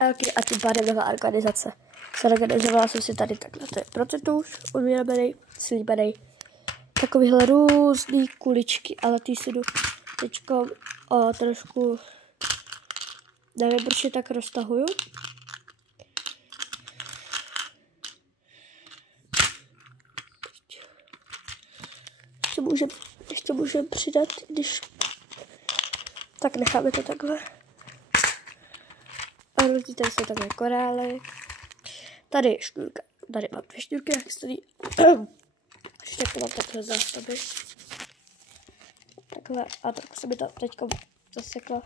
A tím pádem nová organizace. Zorganizovala jsem si tady takhle, to je procentůž, odvěrabenej, slíbenej. Takovýhle různý kuličky, ale ty si jdu teďko trošku, nevím, proč je tak roztahuju. Ještě můžem přidat, když tak necháme to takhle. A tady jsou takhle korály. Tady je šňůrka. Tady mám 2 šňůrky, jak stojí. Ještě to mám takhle zástavy. Takhle. A tak se mi to teďko zasekla.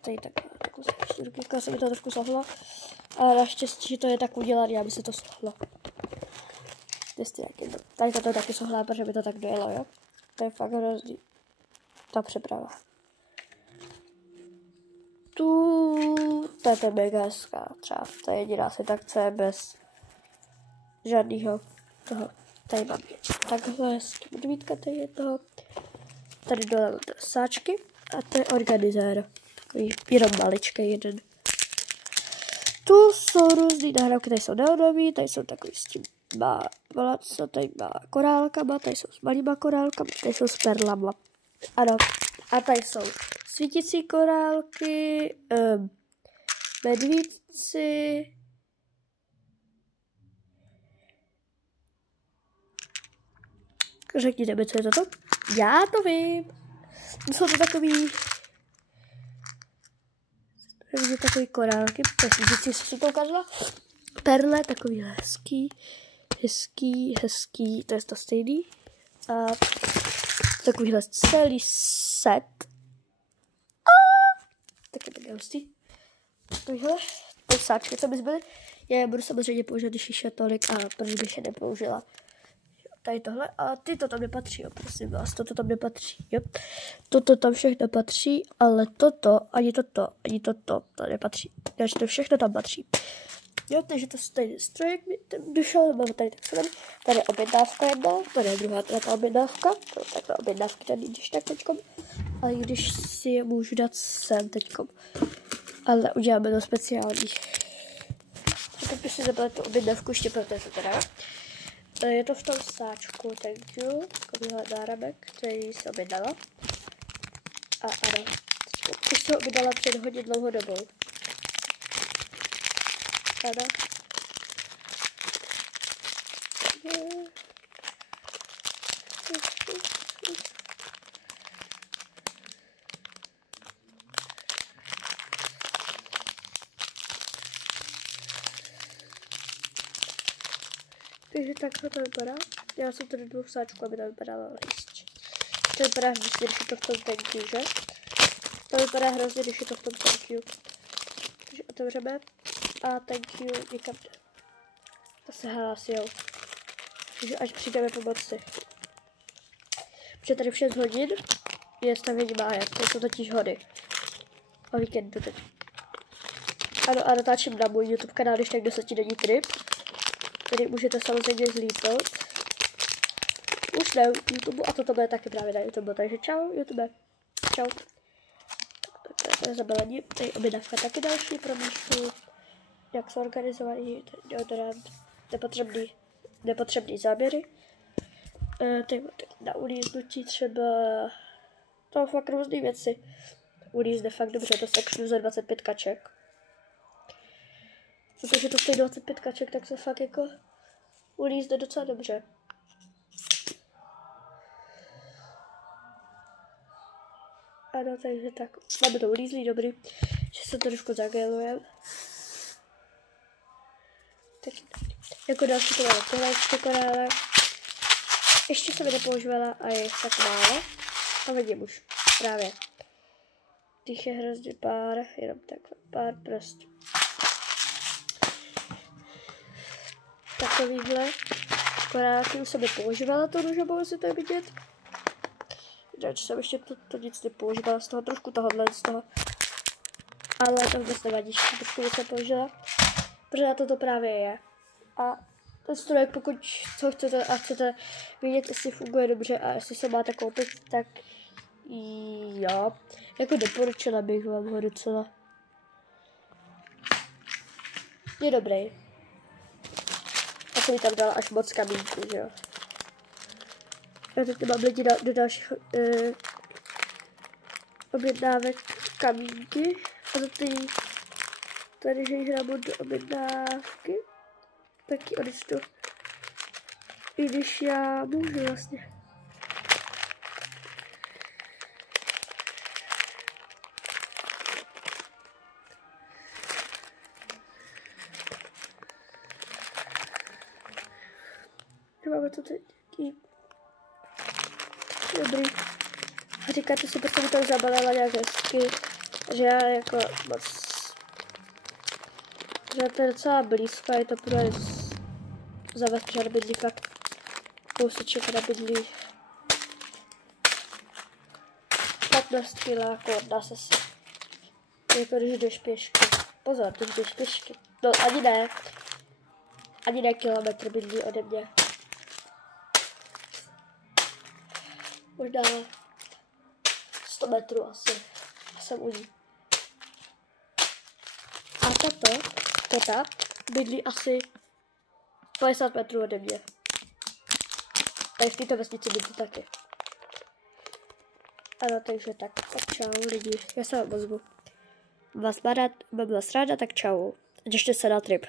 Tady takhle šňůrky. Takhle se mi to trošku sohlo. A naštěstí, že to je tak udělané, aby se to sohlo. Tady to taky sohlá, protože by to tak dojelo, jo? To je fakt hrozný. Ta přeprava. To je mega hezká, třeba to je jediná sekce bez žádného toho. Tady mám takhle hezký medvídka, tady je toho. Tady dole mám sáčky a to je organizér. Takový jenom maličký jeden. Tu jsou různý nahrávky, tady jsou neonový, tady jsou takový s tím malaco, tady má korálkama, tady jsou s malýma korálkama, tady jsou s perlama. Ano, a tady jsou svítící korálky, medvídci, řekněte mi, co je toto? Já to vím. Jsou to takový korálky, to je svítící, co to ukázala. Perle, takový hezký, to je to stejný. A takovýhle celý set. Taky hustý. Takovýhle, ty sáčky, co by zbyly. Já je budu samozřejmě používat, když již je tolik, a proč bych je nepoužila. Tady tohle, a tyto tam nepatří, jo, prosím vás, toto tam nepatří, jo. Toto tam všechno patří, ale toto, ani toto, to nepatří. Takže to všechno tam patří. Jo, takže to stejný strojek mi tam došel, máme tady tak sledný. Tady je objednávka jedna, tady je druhá ta objednávka. Takhle objednávky tady, když tak teďkom. Ale když si je můžu dát sem teďkom. Ale uděláme to speciální. Tak bych si zabila tu objednávku ještě pro to teda. Je to v tom sáčku, thank you. Takovýhle náramek, který jsem objednala. A ano, už jsem objednala před hodně dlouhou dobou. Ano. Takže takhle to vypadá. Já jsem tady 2 sáčků, aby to vypadalo hezčí. To vypadá hrozně, když je to v tom thank you, že? To vypadá hrozně, když je to v tom thank you. Takže otevřeme. A thank you někam to se hlásijou. Takže až přijdeme pomoci. Protože tady v 6 hodin je stavění máje, to jsou totiž hody. O víkendu teď. Ano, a natáčím na můj YouTube kanál, když tak 10denní trip, který můžete samozřejmě zlípnout. Už na YouTube, a toto bude taky právě na YouTube, takže čau YouTube. Čau. To je zabalení, tady objednávka taky další pro Míšu. Jak jsou organizovaný deodorant, nepotřebný záběry. Tady na ulíznutí třeba, to fakt různý věci. Ulízne fakt dobře, to sekšnu za 25 kaček. Protože to stojí 25 kaček, tak se fakt jako ulízne docela dobře. Ano, takže tak, máme to ulízlý, dobrý, že se to trošku zagelujeme. Tak jako další to máme tohle korále. Ještě jsem je nepoužívala a je tak málo. A vidím už, právě. Těch je hrozně pár, jenom takhle, pár prostě. Takovýhle korálky už jsem nepoužívala, to růžovou, si to vidět. Takže jsem ještě to nic nepoužívala z toho, trošku tohohle z toho. Ale to vůbec nevadí, trošku jsem použila. Protože na to právě je. A ten strojek, pokud co chcete a chcete vidět, jestli funguje dobře a jestli se máte koupit, tak jo. Jako doporučila bych vám ho docela. Je dobrý. A to mi tam dala až moc kamínků, že jo. Já teď mám lidi do dalších objednávek kamínky. A za ty tady, že jich hraju do objednávky, taky odečtu. I když já můžu vlastně. Máme to teď dobrý. A říkáte si, protože mi to zabalila nějak hezky, že já jako moc, že to je docela blízko a je to právě zavést na bydlí, fakt kouseček na bydlí. 15 kiláků od nás asi. Jako když jdeš pěšky. Pozor, když jdeš pěšky. No ani ne. Ani ne kilometr bydlí ode mě. Možná 100 metrů asi. A jsem u ní. A teta bydlí asi 50 metrů ode mě. Tady v této vesnici bydlí taky. Ano, takže tak čau lidi. Já se vám ozvu. Byla ráda, tak čau. A těšte se na trip.